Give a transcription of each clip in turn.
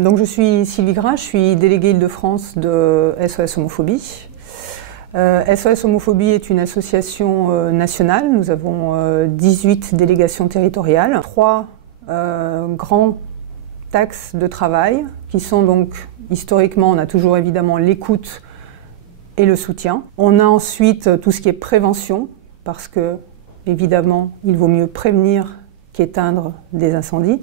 Donc je suis Sylvie Gras, je suis déléguée Île-de-France de SOS Homophobie. SOS Homophobie est une association nationale. Nous avons 18 délégations territoriales, 3 grands axes de travail qui sont donc, historiquement, on a toujours évidemment l'écoute et le soutien. On a ensuite tout ce qui est prévention, parce que, évidemment, il vaut mieux prévenir qu'éteindre des incendies.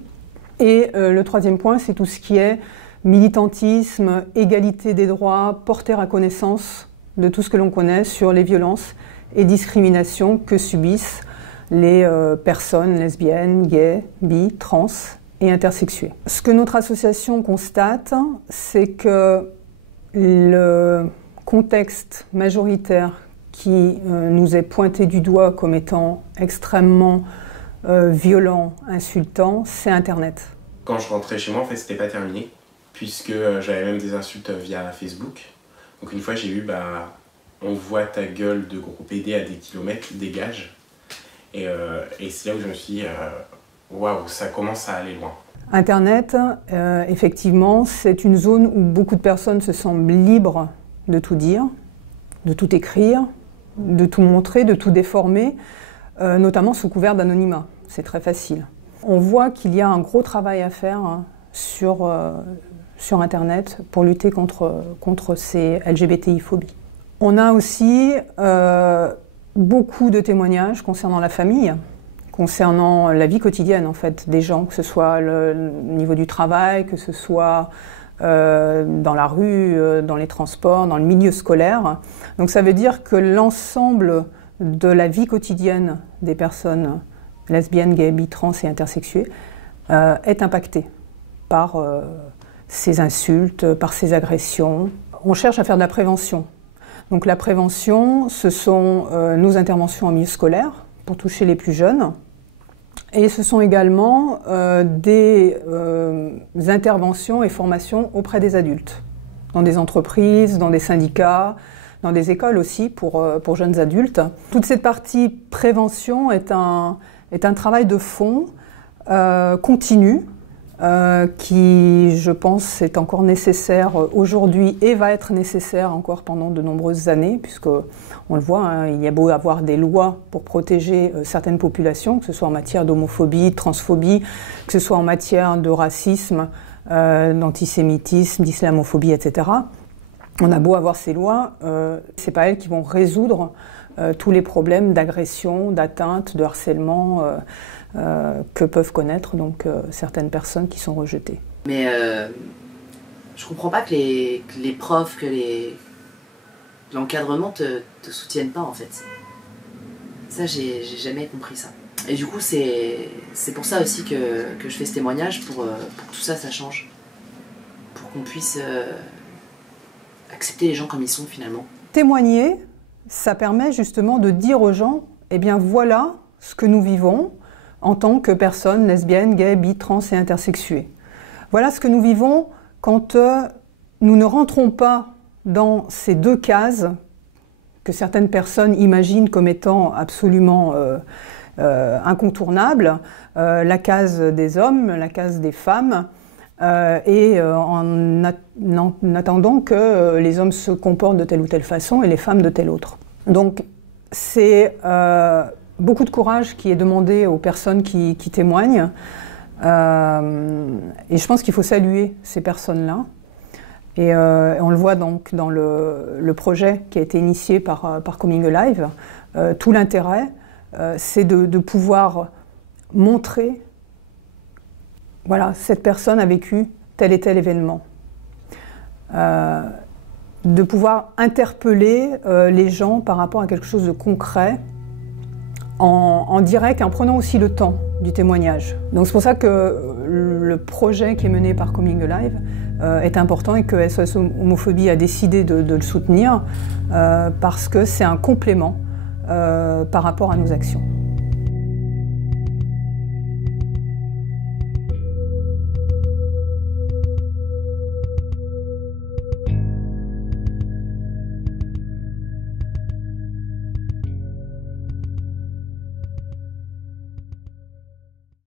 Et le troisième point, c'est tout ce qui est militantisme, égalité des droits, porter à connaissance de tout ce que l'on connaît sur les violences et discriminations que subissent les personnes lesbiennes, gays, bi, trans et intersexuées. Ce que notre association constate, c'est que le contexte majoritaire qui nous est pointé du doigt comme étant extrêmement violent, insultant, c'est Internet. Quand je rentrais chez moi, en fait, c'était pas terminé, puisque j'avais même des insultes via Facebook. Donc une fois, j'ai eu on voit ta gueule de gros PD à des kilomètres, dégage. Et c'est là où je me suis dit, waouh, ça commence à aller loin. Internet, effectivement, c'est une zone où beaucoup de personnes se sentent libres de tout dire, de tout écrire, de tout montrer, de tout déformer, notamment sous couvert d'anonymat. C'est très facile. On voit qu'il y a un gros travail à faire sur Internet pour lutter contre ces LGBTI-phobies. On a aussi beaucoup de témoignages concernant la famille, concernant la vie quotidienne en fait, des gens, que ce soit le niveau du travail, que ce soit dans la rue, dans les transports, dans le milieu scolaire. Donc ça veut dire que l'ensemble de la vie quotidienne des personnes lesbiennes, gays, bi, trans et intersexuées est impacté par ces insultes, par ces agressions. On cherche à faire de la prévention. Donc la prévention, ce sont nos interventions en milieu scolaire pour toucher les plus jeunes. Et ce sont également des interventions et formations auprès des adultes, dans des entreprises, dans des syndicats, dans des écoles aussi pour jeunes adultes. Toute cette partie prévention est un travail de fond continu qui, je pense, est encore nécessaire aujourd'hui et va être nécessaire encore pendant de nombreuses années, puisque on le voit, hein, il y a beau avoir des lois pour protéger certaines populations, que ce soit en matière d'homophobie, de transphobie, que ce soit en matière de racisme, d'antisémitisme, d'islamophobie, etc. On a beau avoir ces lois, c'est pas elles qui vont résoudre tous les problèmes d'agression, d'atteinte, de harcèlement que peuvent connaître donc certaines personnes qui sont rejetées. Mais je comprends pas que les profs, que l'encadrement te soutiennent pas en fait. Ça, j'ai jamais compris ça. Et du coup, c'est pour ça aussi que je fais ce témoignage, pour que tout ça change. Pour qu'on puisse accepter les gens comme ils sont finalement. Témoigner, ça permet justement de dire aux gens, eh bien voilà ce que nous vivons en tant que personnes lesbiennes, gays, bi, trans et intersexuées. Voilà ce que nous vivons quand nous ne rentrons pas dans ces deux cases que certaines personnes imaginent comme étant absolument incontournables, la case des hommes, la case des femmes, et en attendant que les hommes se comportent de telle ou telle façon et les femmes de telle autre. Donc c'est beaucoup de courage qui est demandé aux personnes qui témoignent, et je pense qu'il faut saluer ces personnes-là. Et on le voit donc dans le projet qui a été initié par Coming Alive. Tout l'intérêt, c'est de pouvoir montrer, voilà, cette personne a vécu tel et tel événement. De pouvoir interpeller les gens par rapport à quelque chose de concret, en direct, en prenant aussi le temps du témoignage. Donc c'est pour ça que le projet qui est mené par Coming Alive est important et que SOS Homophobie a décidé de le soutenir parce que c'est un complément par rapport à nos actions.